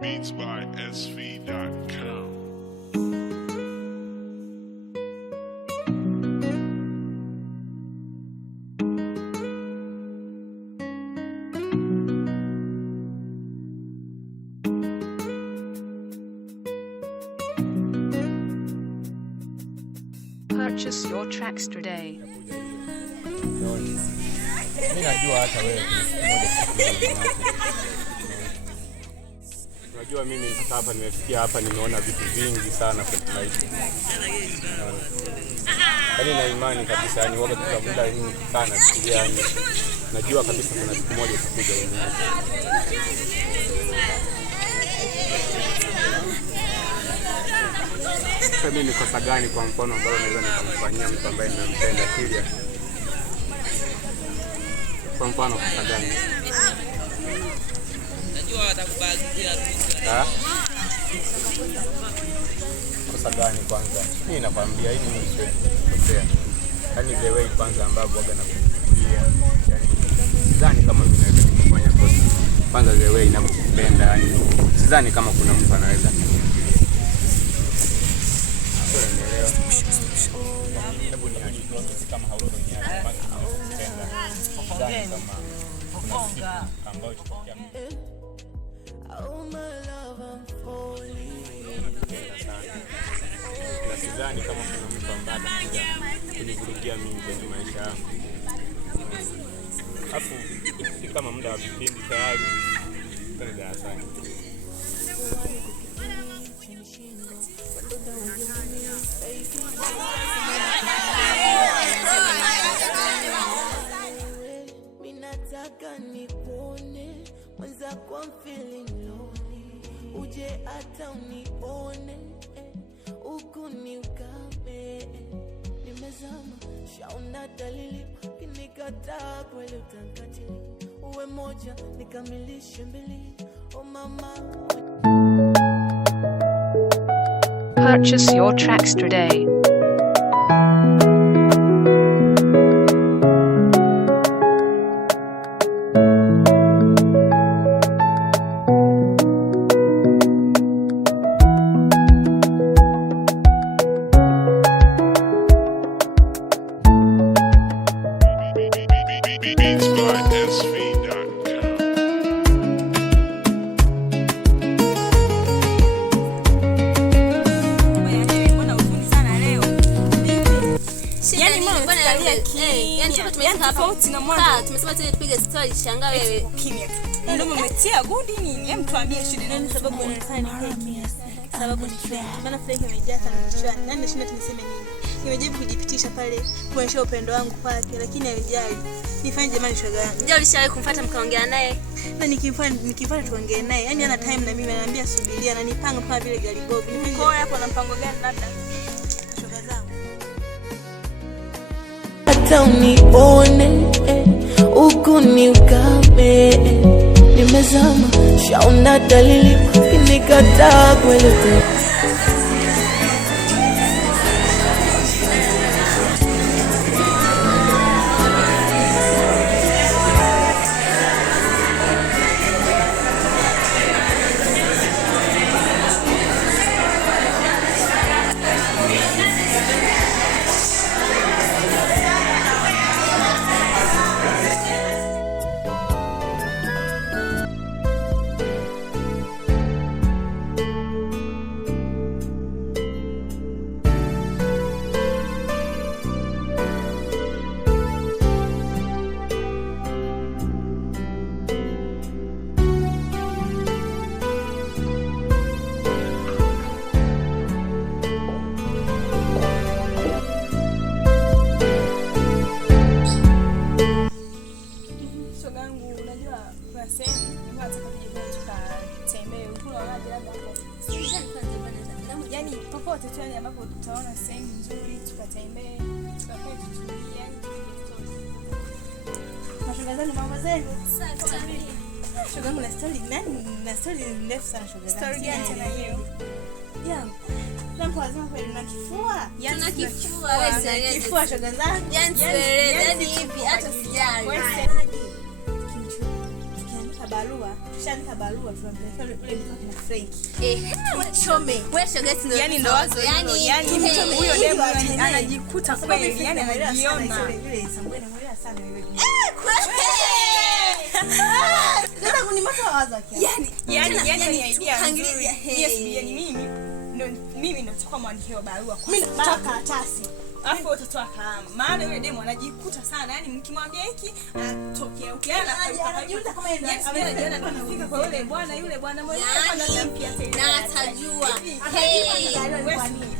Beats by SV.com. Purchase your tracks today. Mimi najua hata wewe unajua mimi sasa hapa nimefikia hapa, nimeona vitu vingi sana kwa maisha. Yaani na imani kabisa, yani waga kwa muda mwingi sana yani najua kabisa kuna siku moja itakuja wenyewe. Sasa mimi kosa gani kwa mfano ambao naweza nikamfanyia mtu ambaye ninampenda Kilia? Kwa mfano kosa gani? Najua watakubagia tu. Kosa gani kwanza? Mimi nakwambia hii ni mswekosea. Yaani the way kwanza ambapo waga nakufikiria. Yaani sidhani kama tunaweza kufanya kosa. Kwanza the way ninakupenda, yani sidhani kama kuna mtu anaweza. Hebu niache kama hauko niache basi nakupenda. Sidhani kama kuna ambao tutokea. Oh my love, I'm falling. Sidhani kama kuna mtu ambaye anakuja kunivurugia mimi kwenye maisha yangu. Alafu si kama muda wa vipindi tayari tena darasani. Minataka nikuone mwenzako, I'm feeling lonely. Uje hata unione ukuni ukame, nimezama shaona dalili, kinikataa kweli utankatili. Uwe moja nikamilishe mbili, oh mama. Purchase your tracks today. Beats by SV.com. Tumesema tuje tupige story, shangaa wewe kimya tu. Ndio umetia good nini? Hem, tuambie shida nini? Sababu ni friend. Maana friend imejaa sana kichwani. Nani nashinda tuniseme nini? Nimejaribu kujipitisha pale kuonyesha upendo wangu kwake, lakini haijali. Nifanye jamani shoga yangu. ndio ulishawahi kumfuata mkaongea naye? Na nikifanya tuongee naye. Yaani ana time na mimi, ananiambia subiria, na nipanga kama vile gari bovu. Kwa hapo na mpango gani labda? Shoga zangu. Hata unione ukuni ukame, nimezama shaona dalili, kinikataa kweli. Yaani popote tu yani ambapo tutaona sehemu nzuri tukatembee, tukakae tutulie, yani tupige story. Mashoga zangu, mama zangu. Shoga yangu na story ndefu sana shoga zangu. Story gani tena hiyo? Yeah. Nampo lazima kwa na kifua. Yana kifua wewe, kifua shoga zangu. Yani hivi hata sijali. Kiandika barua Kishaandika barua tunampelekea yule mtu na Frank. Chome. Wewe shoga yetu Yaani ndo wazo hilo. Yaani mtu huyo demo anajikuta kweli, yaani anajiona. Vile Sambwene mwelewa sana yule. Sasa kunimata wazo yake. Yaani idea nzuri. Yes, mimi ndo nitakuwa mwandishi wa barua kwa mimi nataka karatasi. Alafu utatoa kalamu. Maana yule demo anajikuta sana. Yaani mkimwambia hiki anatokea ukiana anajiuta kama yeye anajiona anafika kwa yule bwana mwenyewe anampia tena. Na atajua.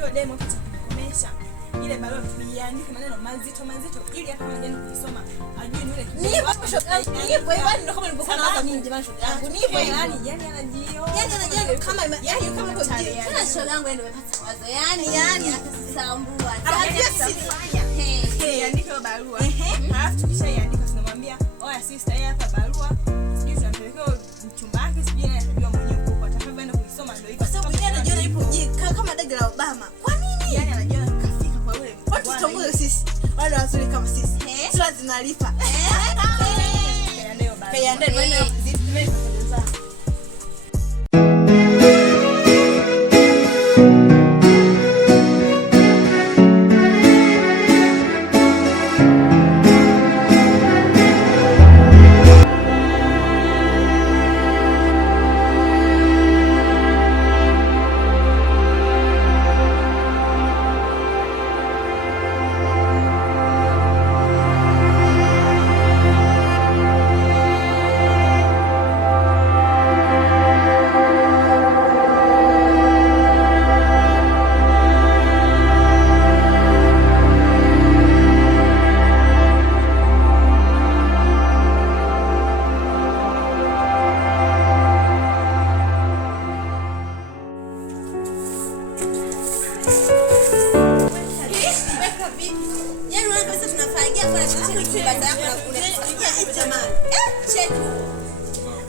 Yule demo kitakomesha. Ile barua tuliandika maneno mazito ili hata kama jana kusoma ajue yule nipo yani ndo kama nilivyokuwa naanza mimi jamani shoga yangu nipo yani anajiona kama kwa tena shoga yangu ndio nimepata wazo yani atasambua andika barua alafu tukishaiandika tunamwambia oya sister hapa barua sijui tunampelekea mchumba wake sijui naye atajua mwenyewe huko atakapoenda kuisoma ndio iko sababu yeye anajiona yupo kama dada la Obama kwa nini yani anajiona watu tutongoze sisi wale wazuri kama sisi sura zinalipa kaya ndio bwana zimependeza.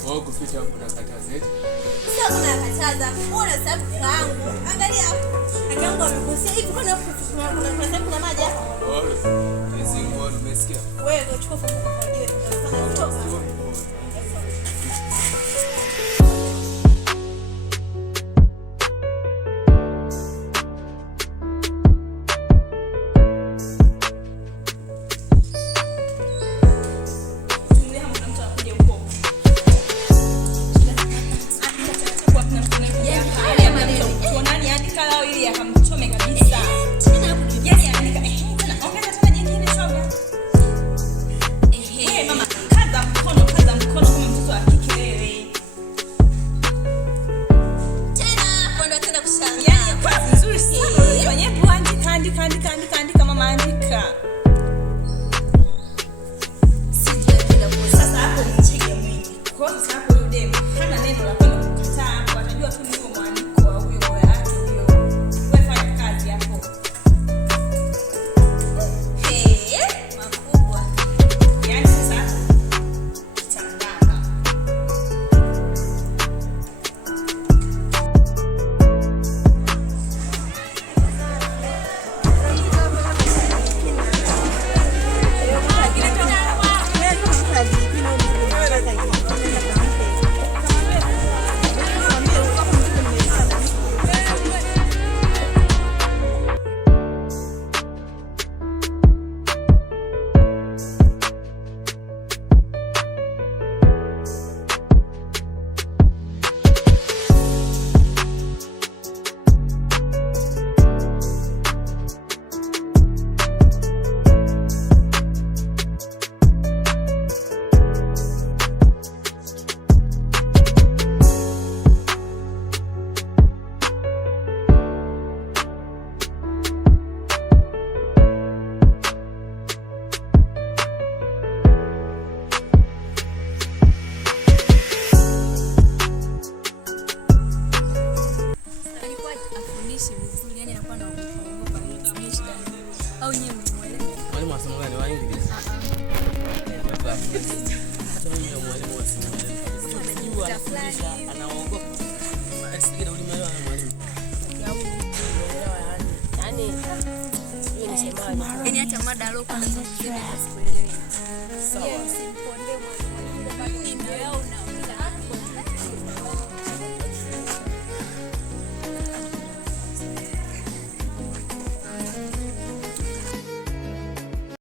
Wao kuficha hapo na kataza eti. Sasa unakataza. Mbona sababu yangu? Angalia hapo. Hajangu amekosea hivi kwa nini kuna maji hapo? Oh. Hizi nguo umesikia? Wewe chukua fomu kwa jiwe tunafanya kutoka. Yaani hata mada alokuwa